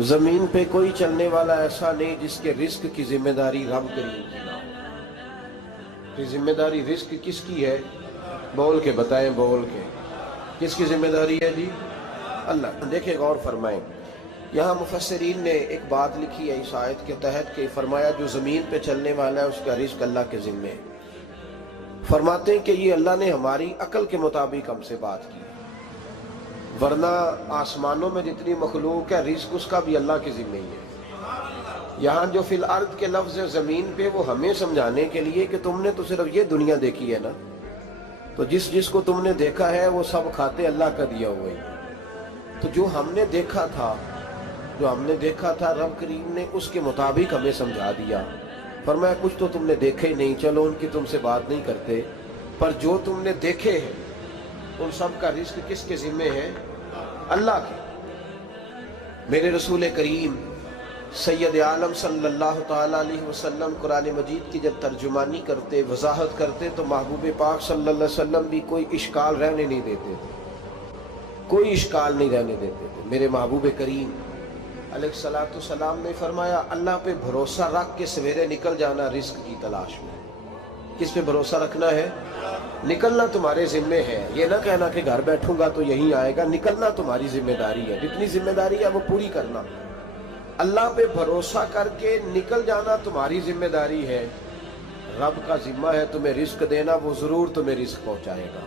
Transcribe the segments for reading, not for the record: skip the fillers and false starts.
زمین پہ کوئی چلنے والا ایسا نہیں جس کے رزق کی ذمہ داری رب کریم کی نہ ہو۔ یہ ذمہ داری رزق کس کی ہے؟ بول کے بتائیں، بول کے کس کی ذمہ داری ہے جی؟ اللہ۔ دیکھیں، غور فرمائیں، یہاں مفسرین نے ایک بات لکھی ہے اس آیت کے تحت کہ فرمایا جو زمین پہ چلنے والا ہے اس کا رزق اللہ کے ذمہ ہے۔ فرماتے ہیں کہ یہ اللہ نے ہماری عقل کے مطابق ہم سے بات کی، ورنہ آسمانوں میں جتنی مخلوق ہے رزق اس کا بھی اللہ کے ذمہ ہی ہے۔ یہاں جو فی الارض کے لفظ ہے زمین پہ، وہ ہمیں سمجھانے کے لیے کہ تم نے تو صرف یہ دنیا دیکھی ہے نا، تو جس کو تم نے دیکھا ہے وہ سب کھاتے اللہ کا دیا ہوا ہی۔ تو جو ہم نے دیکھا تھا رب کریم نے اس کے مطابق ہمیں سمجھا دیا۔ فرمایا کچھ تو تم نے دیکھے ہی نہیں، چلو ان کی تم سے بات نہیں کرتے، پر جو تم نے دیکھے ہیں ان سب کا رزق کس کے ذمہ ہے؟ اللہ کے۔ میرے رسول کریم سید عالم صلی اللہ تعالیٰ علیہ وسلم قرآن مجید کی جب ترجمانی کرتے، وضاحت کرتے، تو محبوب پاک صلی اللہ علیہ وسلم بھی کوئی اشکال رہنے نہیں دیتے تھے، کوئی اشکال نہیں رہنے دیتے تھے۔ میرے محبوب کریم علیہ الصلوۃ والسلام نے فرمایا اللہ پہ بھروسہ رکھ کے سویرے نکل جانا رزق کی تلاش میں۔ کس پہ بھروسہ رکھنا ہے؟ نکلنا تمہارے ذمہ ہے، یہ نہ کہنا کہ گھر بیٹھوں گا تو یہی آئے گا، نکلنا تمہاری ذمہ داری ہے، جتنی ذمہ داری ہے وہ پوری کرنا۔ اللہ پہ بھروسہ کر کے نکل جانا تمہاری ذمہ داری ہے، رب کا ذمہ ہے تمہیں رزق دینا، وہ ضرور تمہیں رزق پہنچائے گا۔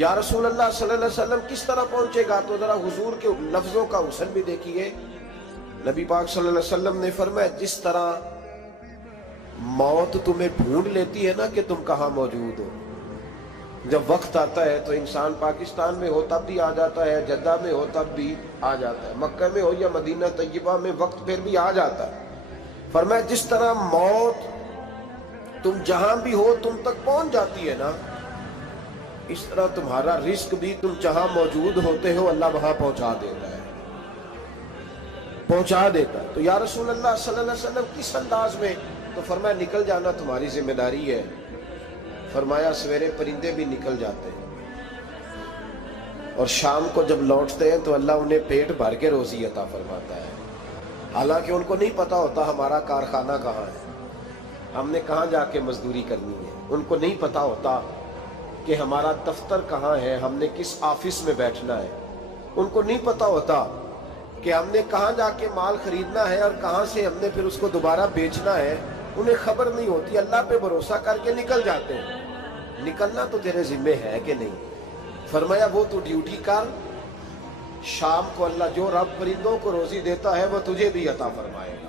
یا رسول اللہ صلی اللہ علیہ وسلم کس طرح پہنچے گا؟ تو ذرا حضور کے لفظوں کا حسن بھی دیکھیے۔ نبی پاک صلی اللہ علیہ وسلم نے فرمایا جس طرح موت تمہیں ڈھونڈ لیتی ہے نا کہ تم کہاں موجود ہو، جب وقت آتا ہے تو انسان پاکستان میں ہو تب بھی آ جاتا ہے، جدہ میں ہو تب بھی آ جاتا ہے، مکہ میں ہو یا مدینہ طیبہ میں وقت پھر بھی آ جاتا ہے۔ فرمایا جس طرح موت تم جہاں بھی ہو تم تک پہنچ جاتی ہے نا، اس طرح تمہارا رزق بھی تم جہاں موجود ہوتے ہو اللہ وہاں پہنچا دیتا ہے، پہنچا دیتا ہے۔ تو یا رسول اللہ صلی اللہ علیہ وسلم کس انداز میں؟ تو فرمایا نکل جانا تمہاری ذمہ داری ہے۔ فرمایا سویرے پرندے بھی نکل جاتے ہیں اور شام کو جب لوٹتے ہیں تو اللہ انہیں پیٹ بھر کے روزی عطا فرماتا ہے، حالانکہ ان کو نہیں پتا ہوتا ہمارا کارخانہ کہاں ہے، ہم نے کہاں جا کے مزدوری کرنی ہے، ان کو نہیں پتا ہوتا کہ ہمارا دفتر کہاں ہے، ہم نے کس آفس میں بیٹھنا ہے، ان کو نہیں پتا ہوتا کہ ہم نے کہاں جا کے مال خریدنا ہے اور کہاں سے ہم نے پھر اس کو دوبارہ بیچنا ہے، انہیں خبر نہیں ہوتی۔ اللہ پہ بھروسہ کر کے نکل جاتے ہیں۔ نکلنا تو تیرے ذمہ ہے کہ نہیں؟ فرمایا وہ تو ڈیوٹی کر، شام کو اللہ جو رب پرندوں کو روزی دیتا ہے وہ تجھے بھی عطا فرمائے گا۔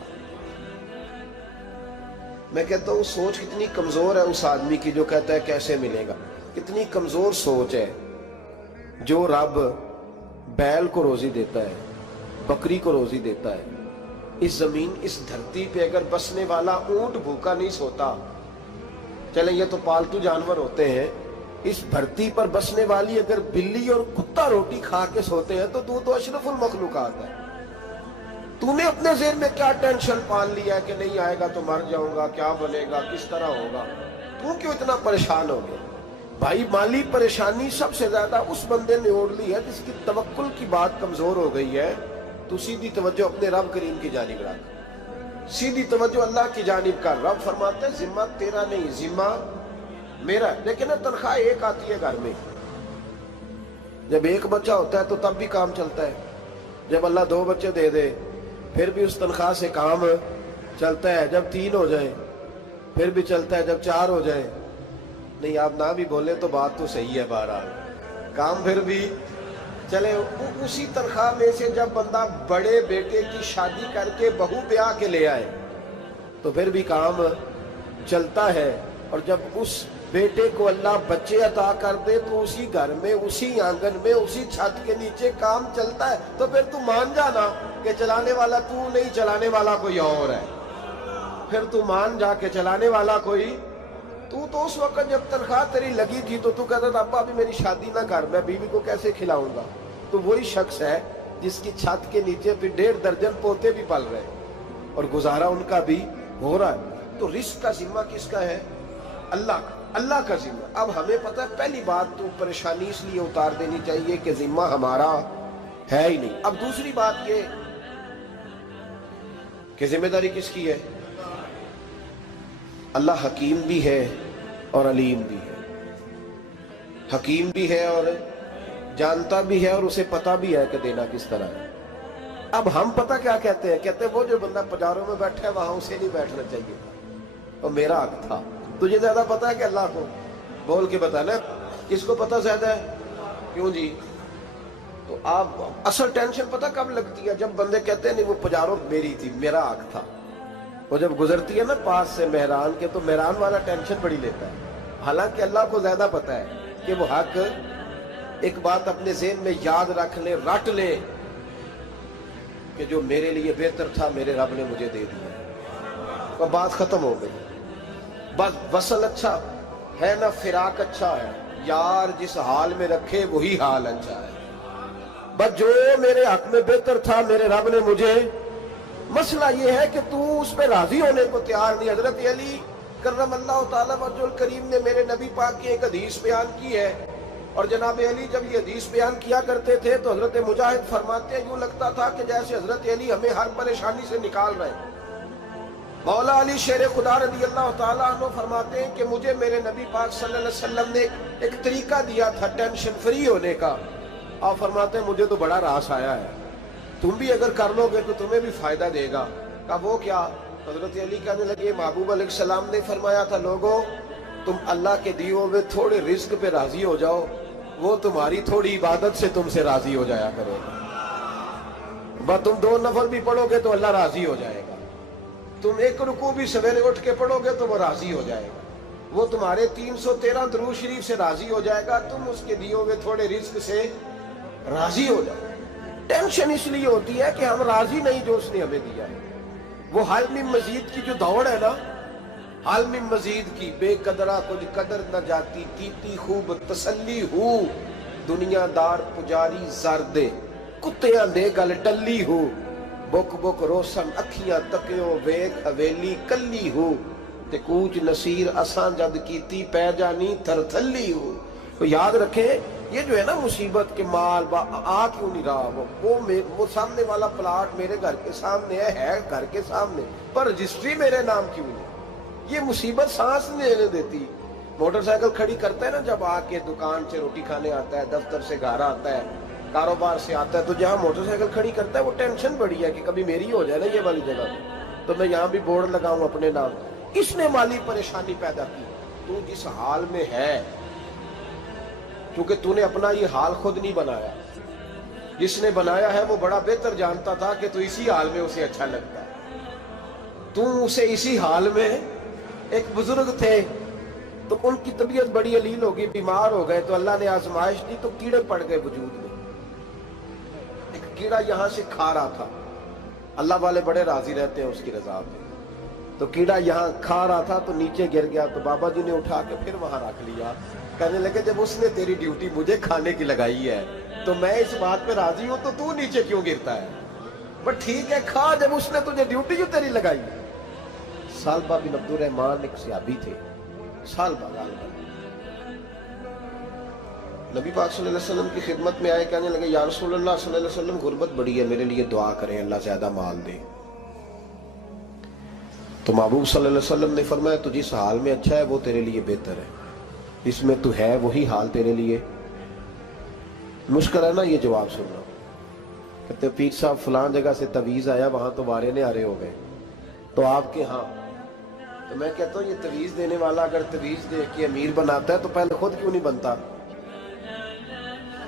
میں کہتا ہوں سوچ کتنی کمزور ہے اس آدمی کی جو کہتا ہے کیسے ملے گا، کتنی کمزور سوچ ہے۔ جو رب بیل کو روزی دیتا ہے، بکری کو روزی دیتا ہے، اس زمین اس دھرتی پہ اگر بسنے والا اونٹ بھوکا نہیں سوتا، چلیں یہ تو پالتو جانور ہوتے ہیں، اس دھرتی پر بسنے والی اگر بلی اور کتا روٹی کھا کے سوتے ہیں تو اشرف المخلوقات ہے۔ تو نے اپنے ذہن میں کیا ٹینشن پال لیا ہے کہ نہیں آئے گا تو مر جاؤں گا، کیا بنے گا، کس طرح ہوگا؟ تو کیوں اتنا پریشان ہو گیا؟ بھائی مالی پریشانی سب سے زیادہ اس بندے نے اوڑھ لی ہے جس کی توکل کی بات کمزور ہو گئی ہے۔ تو سیدھی توجہ اپنے رب کریم کی جانب رکھ، سیدھی توجہ اللہ کی جانب کر۔ رب فرماتا ہے ذمہ تیرا نہیں، ذمہ میرا ہے۔ لیکن تنخواہ ایک آتی ہے گھر میں، جب ایک بچہ ہوتا ہے تو تب بھی کام چلتا ہے، جب اللہ 2 بچے دے دے پھر بھی اس تنخواہ سے کام چلتا ہے، جب 3 ہو جائیں پھر بھی چلتا ہے، جب 4 ہو جائیں نہیں آپ نہ بھی بولے تو بات تو صحیح ہے، بہرحال کام پھر بھی چلے۔ اسی تنخواہ میں سے جب بندہ بڑے بیٹے کی شادی کر کے بہو بیاہ کے لے آئے تو پھر بھی کام چلتا ہے، اور جب اس بیٹے کو اللہ بچے عطا کر دے تو اسی گھر میں، اسی آنگن میں، اسی چھت کے نیچے کام چلتا ہے۔ تو پھر تو مان جانا کہ چلانے والا تو نہیں، چلانے والا کوئی اور ہے، پھر تو مان جا کے چلانے والا کوئی تو اس وقت جب تنخواہ تیری لگی تھی تو کہتا تھا ابا ابھی میری شادی نہ کر، میں بیوی کو کیسے کھلاؤں گا؟ تو وہی شخص ہے جس کی چھت کے نیچے پھر 1.5 درجن پوتے بھی پل رہے اور گزارا ان کا بھی ہو رہا ہے۔ تو رزق کا ذمہ کس کا ہے؟ اللہ کا، اللہ کا ذمہ۔ اب ہمیں پتہ ہے پہلی بات تو پریشانی اس لیے اتار دینی چاہیے کہ ذمہ ہمارا ہے ہی نہیں۔ اب دوسری بات یہ کہ ذمہ داری کس کی ہے؟ اللہ حکیم بھی ہے اور علیم بھی ہے، حکیم بھی ہے اور جانتا بھی ہے اور اسے پتا بھی ہے کہ دینا کس طرح ہے۔ اب ہم پتہ کیا کہتے ہیں؟ کہتے ہیں وہ جو بندہ پجاروں میں بیٹھا ہے وہاں اسے نہیں بیٹھنا چاہیے تھا، اور میرا حق تھا۔ تجھے زیادہ پتا ہے کہ اللہ کو؟ بول کے بتا نا، کس کو پتا زیادہ ہے؟ کیوں جی؟ تو آپ اصل ٹینشن پتہ کب لگتی ہے؟ جب بندے کہتے ہیں نہیں وہ پجاروں میری تھی، میرا حق تھا۔ وہ جب گزرتی ہے نا پاس سے مہران کے، تو مہران والا ٹینشن بڑی لیتا ہے، حالانکہ اللہ کو زیادہ پتا ہے کہ وہ حق۔ ایک بات اپنے ذہن میں یاد رکھ لے، رٹ لے کہ جو میرے لیے بہتر تھا میرے رب نے مجھے دے دیا، اور بات ختم ہو گئی۔ بس وصل اچھا ہے نہ فراق اچھا ہے، یار جس حال میں رکھے وہی حال اچھا ہے۔ بس جو میرے حق میں بہتر تھا میرے رب نے مجھے، مسئلہ یہ ہے کہ تو اس پہ راضی ہونے کو تیار نہیں۔ حضرت علی کرم اللہ تعالیٰ وجہ الکریم نے میرے نبی پاک کی ایک حدیث بیان کی ہے، اور جناب علی جب یہ حدیث بیان کیا کرتے تھے تو حضرت مجاہد فرماتے ہیں یوں لگتا تھا کہ جیسے حضرت علی ہمیں ہر پریشانی سے نکال رہے ہیں۔ مولا علی شیر خدا رضی اللہ تعالیٰ عنہ فرماتے ہیں کہ مجھے میرے نبی پاک صلی اللہ علیہ وسلم نے ایک طریقہ دیا تھا ٹینشن فری ہونے کا۔ آپ فرماتے ہیں مجھے تو بڑا راس آیا ہے، تم بھی اگر کر لو گے تو تمہیں بھی فائدہ دے گا۔ کہا وہ کیا؟ حضرت علی کہنے لگے محبوب علیہ السلام نے فرمایا تھا لوگوں تم اللہ کے دیے ہوئے تھوڑے رزق پہ راضی ہو جاؤ، وہ تمہاری تھوڑی عبادت سے تم سے راضی ہو جایا کرے گا۔ بس تم 2 نفل بھی پڑھو گے تو اللہ راضی ہو جائے گا، تم 1 رکوع بھی سویرے اٹھ کے پڑھو گے تو وہ راضی ہو جائے گا، وہ تمہارے 313 درود شریف سے راضی ہو جائے گا، تم اس کے دیے ہوئے تھوڑے رزق سے راضی ہو جاؤ۔ ٹینشن اس لیے ہوتی ہے کہ ہم راضی نہیں جو اس نے ہمیں دیا ہے۔ وہ حل میں مزید کی جو دوڑ ہے نا، حل میں مزید کی، بے قدرہ کچھ قدر نہ جاتی، کیتی خوب تسلی ہو، دنیا دار پجاری زردے، کتیاں دے گل ٹلی ہو، بک بک روشن اکھیاں تکیوں ویک حویلی کلی ہو، تے کوچ نصیر اساں جد کیتی پہ جانی تھر تھلی ہو۔ تو یاد رکھیں یہ جو ہے نا مصیبت کے مال آ کیوں نہیں رہا، وہ سامنے والا پلاٹ میرے گھر کے سامنے ہے گھر کے سامنے، پر رجسٹری میرے نام کیوں نہیں؟ یہ مصیبت سانس نہیں لینے دیتی۔ موٹر سائیکل کھڑی کرتا ہے نا جب آ کے دکان سے روٹی کھانے آتا ہے، دفتر سے گھر آتا ہے، کاروبار سے آتا ہے، تو جہاں موٹر سائیکل کھڑی کرتا ہے وہ ٹینشن بڑی ہے کہ کبھی میری ہو جائے نا یہ والی جگہ، تو میں یہاں بھی بورڈ لگاؤں اپنے نام۔ اس نے مالی پریشانی پیدا کی۔ تو جس حال میں ہے، کیونکہ تو نے اپنا یہ حال خود نہیں بنایا، جس نے بنایا ہے وہ بڑا بہتر جانتا تھا کہ تو اسی حال میں اسے اچھا لگتا ہے۔ تو اسے اسی حال میں، ایک بزرگ تھے تو ان کی طبیعت بڑی علیل ہو گئی، بیمار ہو گئے، تو اللہ نے آزمائش دی تو کیڑے پڑ گئے وجود میں۔ ایک کیڑا یہاں سے کھا رہا تھا، اللہ والے بڑے راضی رہتے ہیں اس کی رضا میں، تو کیڑا یہاں کھا رہا تھا تو نیچے گر گیا، تو بابا جی نے اٹھا کے پھر وہاں رکھ لیا، کہنے لگے جب اس نے تیری ڈیوٹی مجھے کھانے کی لگائی ہے تو میں اس بات پہ راضی ہوں، تو نیچے کیوں گرتا ہے؟ بٹ ٹھیک ہے کھا، جب اس نے تجھے ڈیوٹی جو تیری لگائی۔ سالبہ بن عبد الرحمن ایک صحابی تھے، سالبہ نبی پاک صلی اللہ علیہ وسلم کی خدمت میں آئے، کہنے لگے یا رسول اللہ صلی اللہ علیہ وسلم غربت بڑی ہے، میرے لیے دعا کریں اللہ زیادہ مال دے۔ تو محبوب صلی اللہ علیہ وسلم نے فرمایا تو جس حال میں اچھا ہے وہ تیرے لیے بہتر ہے، اس میں تو ہے وہی حال تیرے لیے۔ مشکل ہے نا یہ جواب سننا۔ کہتے پیر صاحب فلان جگہ سے تویز آیا، وہاں تو وارے نے آرے ہو گئے، تو آپ کے ہاں؟ تو میں کہتا ہوں یہ تویز دینے والا اگر تویز دے کے امیر بناتا ہے تو پہلے خود کیوں نہیں بنتا؟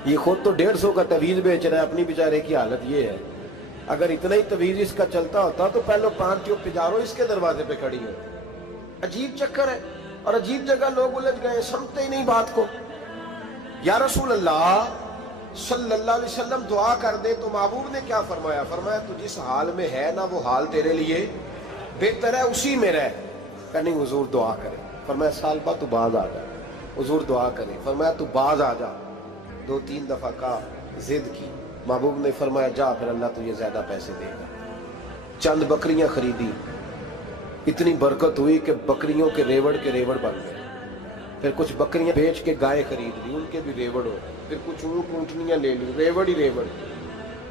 یہ خود تو 150 کا تویز بیچ رہا ہے، اپنی بیچارے کی حالت یہ ہے۔ اگر اتنا ہی تویز اس کا چلتا ہوتا تو پہلے 5 پجاروں اس کے دروازے پہ کھڑی ہو۔ عجیب چکر ہے، اور عجیب جگہ لوگ الجھ گئے، سمجھتے ہی نہیں بات کو۔ یا رسول اللہ صلی اللہ علیہ وسلم دعا کر دے، تو محبوب نے کیا فرمایا؟ فرمایا تو جس حال میں ہے نا وہ حال تیرے لیے بہتر ہے، اسی میں رہ۔ کہ نہیں حضور دعا کرے۔ فرمایا سالبہ تو باز آ جا۔ حضور دعا کرے۔ فرمایا تو باز آ جا۔ 2-3 دفعہ کہا، ضد کی۔ محبوب نے فرمایا جا پھر اللہ تجھے زیادہ پیسے دے گا۔ چند بکریاں خریدی، اتنی برکت ہوئی کہ بکریوں کے ریوڑ بن گئے۔ پھر کچھ بکریاں بیچ کے گائے خرید لی، ان کے بھی ریوڑ ہو۔ پھر کچھ اونٹ اونٹنیاں لے لی، ریوڑ ہی ریوڑ۔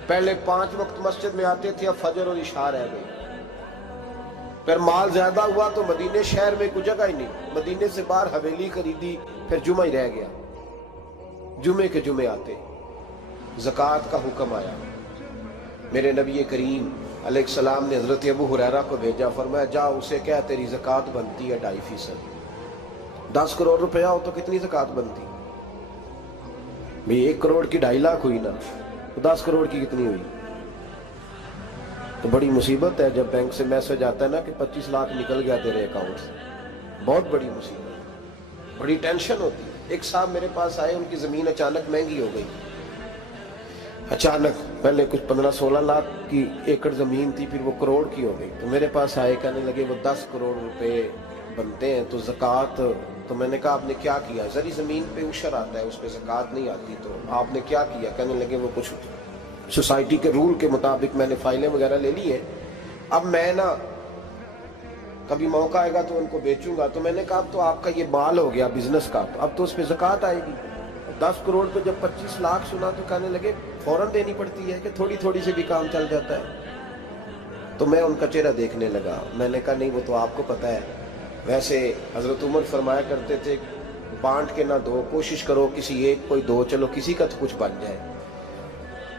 پہلے 5 وقت مسجد میں آتے تھے، اب فجر اور عشاء رہ گئی۔ پھر مال زیادہ ہوا تو مدینے شہر میں کوئی جگہ ہی نہیں، مدینے سے باہر حویلی خریدی، پھر جمعہ ہی رہ گیا، جمعے کے جمعے آتے، زکوٰۃ کا حکم آیا۔ میرے نبی کریم علیہ السلام نے حضرت ابو ہریرہ کو بھیجا، فرمایا جا اسے کہہ تیری زکوٰۃ بنتی ہے 2.5%۔ 10 کروڑ روپیہ ہو تو کتنی زکوٰۃ بنتی؟ بھئی 1 کروڑ کی 2.5 لاکھ ہوئی نا، تو 10 کروڑ کی کتنی ہوئی؟ تو بڑی مصیبت ہے جب بینک سے میسج آتا ہے نا کہ 25 لاکھ نکل گیا تیرے اکاؤنٹ سے، بہت بڑی مصیبت، بڑی ٹینشن ہوتی ہے۔ ایک صاحب میرے پاس آئے، ان کی زمین اچانک مہنگی ہو گئی، اچانک پہلے کچھ 15-16 لاکھ کی ایکڑ زمین تھی، پھر وہ کروڑ کی ہو گئی۔ تو میرے پاس آئے، کہنے لگے وہ 10 کروڑ روپے بنتے ہیں تو زکوٰۃ، تو میں نے کہا آپ نے کیا کیا؟ زری زمین پہ عشر آتا ہے، اس پہ زکوٰۃ نہیں آتی، تو آپ نے کیا کیا؟ کہنے لگے وہ کچھ سوسائٹی کے رول کے مطابق میں نے فائلیں وغیرہ لے لی ہیں، اب میں نا کبھی موقع آئے گا تو ان کو بیچوں گا۔ تو میں نے کہا اب تو آپ کا یہ مال ہو گیا بزنس کا، تو اب تو اس پہ زکوٰۃ آئے گی۔ 10 کروڑ پہ جب 25 لاکھ سنا تو کہنے لگے فوراً دینی پڑتی ہے کہ تھوڑی تھوڑی سے بھی کام چل جاتا ہے؟ تو میں ان کا چہرہ دیکھنے لگا، میں نے کہا نہیں وہ تو آپ کو پتہ ہے، ویسے حضرت عمر فرمایا کرتے تھے بانٹ کے نہ دو، کوشش کرو کسی ایک کو ہی دو، چلو کسی کا تو کچھ بن جائے،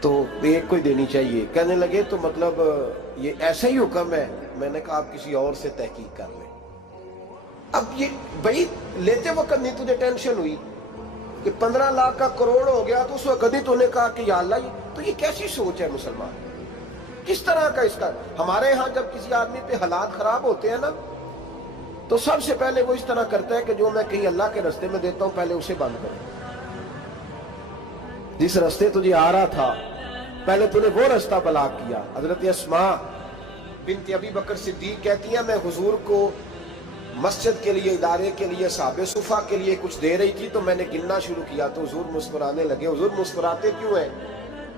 تو ایک کو ہی دینی چاہیے۔ کہنے لگے تو مطلب یہ ایسا ہی حکم ہے؟ میں نے کہا آپ کسی اور سے تحقیق کر لیں۔ اب یہ بھائی لیتے وقت نہیں تجھے ٹینشن ہوئی کہ 15 لاکھ کا کروڑ ہو گیا، تو اس وقت نہیں تو نے کہا کہ یا اللہ، تو یہ کیسی سوچ ہے مسلمان؟ کس طرح کا اس کا؟ ہمارے ہاں جب کسی آدمی پہ حالات خراب ہوتے ہیں نا، تو سب سے پہلے وہ اس طرح کرتا ہے کہ جو میں کہیں اللہ کے رستے میں دیتا ہوں پہلے اسے بند کروں، جس رستے تجھے آ رہا تھا پہلے تو نے وہ رستہ بلاک کیا۔ حضرت اسماء بنت ابی بکر صدیق کہتی ہیں میں حضور کو مسجد کے لیے، ادارے کے لیے، صحابہ صفحہ کے لیے کچھ دے رہی تھی، تو میں نے گننا شروع کیا تو حضور مسکرانے لگے۔ حضور مسکراتے کیوں ہیں؟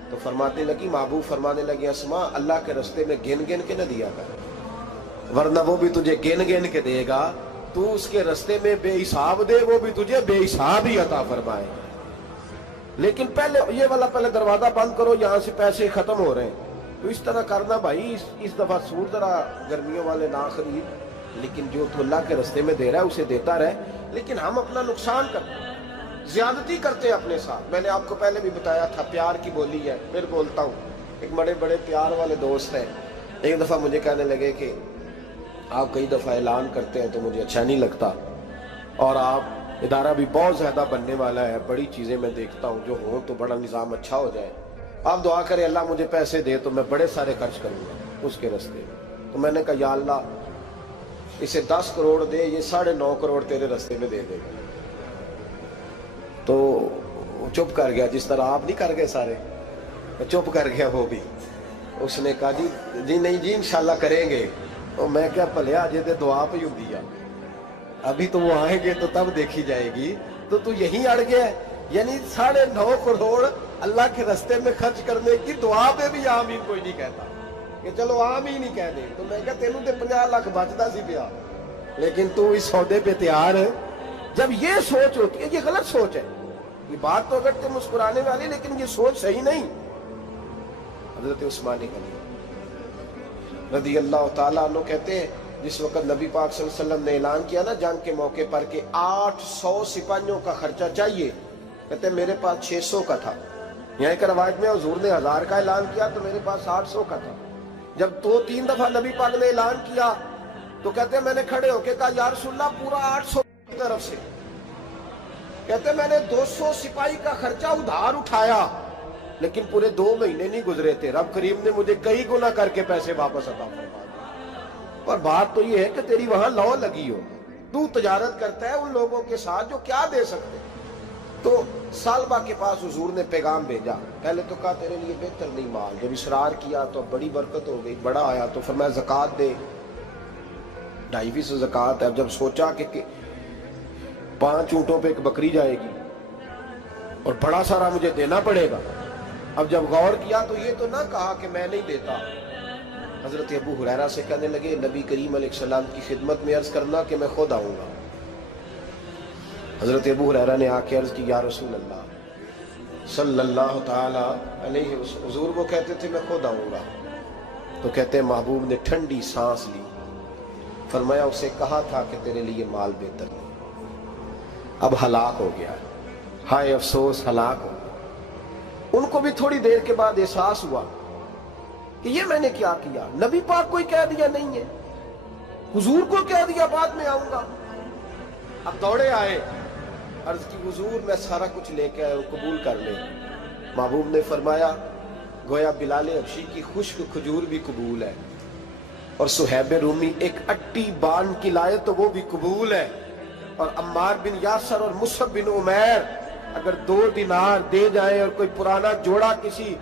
تو فرماتے لگی، محبوب فرمانے لگے اسماء اللہ کے رستے میں گن گن کے نہ دیا کر، ورنہ وہ بھی تجھے گن گن کے دے گا، تو اس کے رستے میں بے حساب دے، وہ بھی تجھے بے حساب ہی عطا فرمائے۔ لیکن پہلے یہ والا پہلے دروازہ بند کرو، یہاں سے پیسے ختم ہو رہے ہیں، تو اس طرح کرنا بھائی۔ اس دفعہ سور ذرا گرمیوں والے نہ خرید، لیکن جو تو اللہ کے رستے میں دے رہا ہے اسے دیتا رہے، لیکن ہم اپنا نقصان کرتے ہیں، زیادتی کرتے ہیں اپنے ساتھ۔ میں نے آپ کو پہلے بھی بتایا تھا پیار کی بولی ہے، پھر بولتا ہوں۔ ایک بڑے بڑے پیار والے دوست ہیں، ایک دفعہ مجھے کہنے لگے کہ آپ کئی دفعہ اعلان کرتے ہیں تو مجھے اچھا نہیں لگتا، اور آپ ادارہ بھی بہت زیادہ بننے والا ہے، بڑی چیزیں میں دیکھتا ہوں جو ہوں تو بڑا نظام اچھا ہو جائے، آپ دعا کریں اللہ مجھے پیسے دے تو میں بڑے سارے خرچ کروں گا اس کے رستے میں۔ تو میں نے کہا یا اللہ اسے 10 کروڑ دے، یہ 9.5 کروڑ تیرے رستے میں دے دے گا۔ تو چپ کر گیا، جس طرح آپ نہیں کر گئے سارے، چپ کر گیا وہ بھی۔ اس نے کہا جی نہیں جی انشاءاللہ کریں گے۔ تو میں کیا پلیا جی تے دعا پہ ہوں دیا، ابھی تو وہ آئیں گے تو تب دیکھی جائے گی، تو یہیں اڑ گیا ہے۔ یعنی 9.5 کروڑ اللہ کے رستے میں خرچ کرنے کی دعا پہ بھی آمین کوئی نہیں کہتا کہ چلو آمین ہی کہہ دے۔ تو میں کہا تینوں تے 50 لاکھ بچتا سی پیا، لیکن تو اس سودے پہ تیار ہے۔ جب یہ سوچ ہوتی ہے، یہ غلط سوچ ہے، یہ بات تو اگر تے مسکرانے والی، لیکن یہ سوچ صحیح نہیں۔ حضرت عثمان غنی رضی اللہ تعالیٰ عنہ کہتے ہیں جس وقت نبی پاک صلی اللہ علیہ وسلم نے اعلان کیا نا جنگ کے موقع پر کہ 800 سپاہیوں کا خرچہ چاہیے، کہتے ہیں میرے پاس 600 کا تھا۔ یہاں ایک روایت میں حضور نے 1000 کا اعلان کیا تو میرے پاس 800 کا تھا۔ جب 2-3 دفعہ نبی پاک نے اعلان کیا تو کہتے ہیں میں نے کھڑے ہو کے کہا یا رسول اللہ پورا 800 کی طرف سے، کہتے ہیں میں نے 200 سپاہی کا خرچہ ادھار اٹھایا، لیکن پورے 2 مہینے نہیں گزرے تھے، رب کریم نے مجھے کئی گنا کر کے پیسے واپس عطا فرما۔ اور بات تو یہ ہے کہ تیری وہاں لو لگی ہو، تو تجارت کرتا ہے ان لوگوں کے ساتھ جو کیا دے سکتے۔ تو سالبہ کے پاس حضور نے پیغام بھیجا، پہلے تو کہا تیرے لیے بہتر نہیں مال، جب اصرار کیا تو بڑی برکت ہو گئی، بڑا آیا تو فرمایا زکوٰۃ دے، 2.5% زکوٰۃ ہے۔ اب جب سوچا کہ 5 اونٹوں پہ ایک بکری جائے گی اور بڑا سارا مجھے دینا پڑے گا، اب جب غور کیا تو یہ تو نہ کہا کہ میں نہیں دیتا۔ حضرت ابو ہریرہ سے کہنے لگے نبی کریم علیہ السلام کی خدمت میں عرض کرنا کہ میں خود آؤں گا۔ حضرت ابو ہریرہ نے آ کے عرض کی یا رسول اللہ صلی اللہ تعالی علیہ وسلم، حضور وہ کہتے تھے میں خود آؤں گا۔ تو کہتے ہیں محبوب نے ٹھنڈی سانس لی فرمایا اسے کہا تھا کہ تیرے لیے مال بہتر نہیں، اب ہلاک ہو گیا، ہائے افسوس ہلاک ہو گیا۔ ان کو بھی تھوڑی دیر کے بعد احساس ہوا کہ یہ میں نے کیا کیا، نبی پاک کو ہی کہہ دیا نہیں ہے، حضور کو کہہ دیا بعد میں آؤں گا۔ اب دوڑے آئے، عرض کی حضور میں سارا کچھ لے کے آئے ہوں، قبول کر لیں۔ محبوب نے فرمایا گویا بلال حبشی کی خشک کھجور بھی قبول ہے، اور صہیب رومی ایک اٹی بان کی لائے تو وہ بھی قبول ہے، اور عمار بن یاسر اور مصعب بن عمیر اگر 2 دینار دے جائیں اور کوئی پرانا جوڑا کسی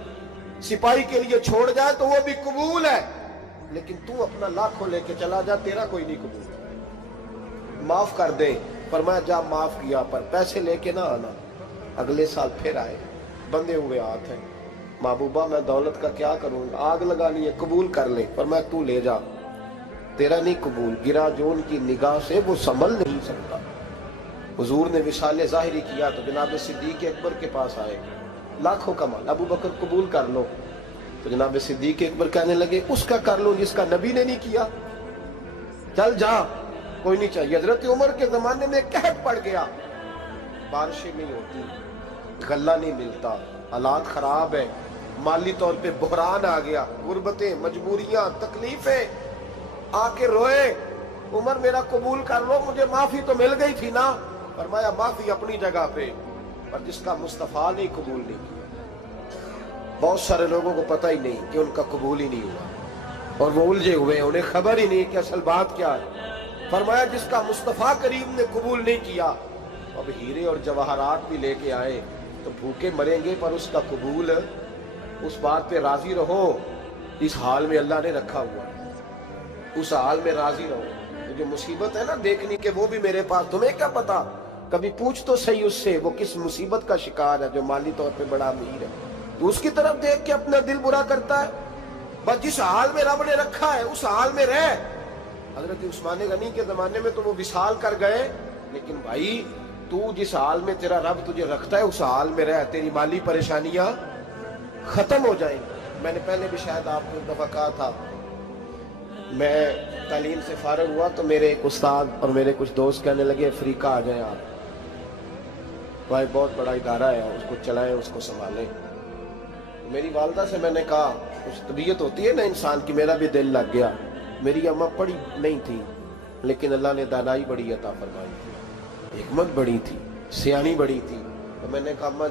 سپاہی کے لیے چھوڑ جائے تو وہ بھی قبول ہے، لیکن تو اپنا لاکھوں لے کے چلا جا، تیرا کوئی نہیں قبول، معاف کر دے۔ فرمایا جا معاف کیا، پر پیسے لے کے نہ آنا۔ اگلے سال پھر آئے، بندے ہوئے ہاتھ ہیں، محبوبہ میں دولت کا کیا کروں، آگ لگانی ہے، قبول کر لے۔ فرمایا تو لے جا، تیرا نہیں قبول، گرا جو ان کی نگاہ سے وہ سنبھل نہیں سکتا۔ حضور نے وصال ظاہری کیا تو جناب صدیق اکبر کے پاس آئے، لاکھوں کا مال، ابو بکر قبول کر لو۔ تو جناب صدیق اکبر کہنے لگے اس کا کر لو جس کا نبی نے نہیں کیا، چل جا، کوئی نہیں چاہیے۔ حضرت عمر کے زمانے میں قحط پڑ گیا، بارشیں نہیں ہوتی، غلہ نہیں ملتا، حالات خراب ہے، مالی طور پہ بحران آ گیا، غربتیں، مجبوریاں، تکلیفیں، آ کے روئے، عمر میرا قبول کر لو، مجھے معافی تو مل گئی تھی نا۔ فرمایا معافی اپنی جگہ پہ، پر جس کا مصطفیٰ نہیں قبول نہیں کیا۔ بہت سارے لوگوں کو پتہ ہی نہیں کہ ان کا قبول ہی نہیں ہوا، اور وہ الجھے ہوئے، انہیں خبر ہی نہیں کہ اصل بات کیا ہے۔ فرمایا جس کا مصطفیٰ کریم نے قبول نہیں کیا، اب ہیرے اور جواہرات بھی لے کے آئے تو بھوکے مریں گے، پر اس کا قبول، اس بات پہ راضی رہو اس حال میں اللہ نے رکھا ہوا، اس حال میں راضی رہو۔ جو مصیبت ہے نا دیکھنی کہ وہ بھی میرے پاس، تمہیں کیا پتا، کبھی پوچھ تو صحیح اس سے وہ کس مصیبت کا شکار ہے، جو مالی طور پہ بڑا امیر ہے، تو اس کی طرف دیکھ کے اپنا دل برا کرتا ہے۔ بس جس حال میں رب نے رکھا ہے اس حال میں رہ۔ حضرت عثمان غنی کے زمانے میں تو وہ وصال کر گئے، لیکن بھائی تو جس حال میں تیرا رب تجھے رکھتا ہے اس حال میں رہ، تیری مالی پریشانیاں ختم ہو جائیں گی۔ میں نے پہلے بھی شاید آپ کو ایک دفعہ کہا تھا، میں تعلیم سے فارغ ہوا تو میرے ایک استاد اور میرے کچھ دوست کہنے لگے افریقہ آ جائیں آپ، بھائی بہت بڑا ادارہ ہے، اس کو چلائیں، اس کو سنبھالیں۔ میری والدہ سے میں نے کہا، کچھ طبیعت ہوتی ہے نا انسان کی، میرا بھی دل لگ گیا۔ میری اماں پڑھی نہیں تھی، لیکن اللہ نے دانائی بڑی عطا فرمائی تھی، حکمت بڑی تھی، سیانی بڑی تھی، تو میں نے کہا اماں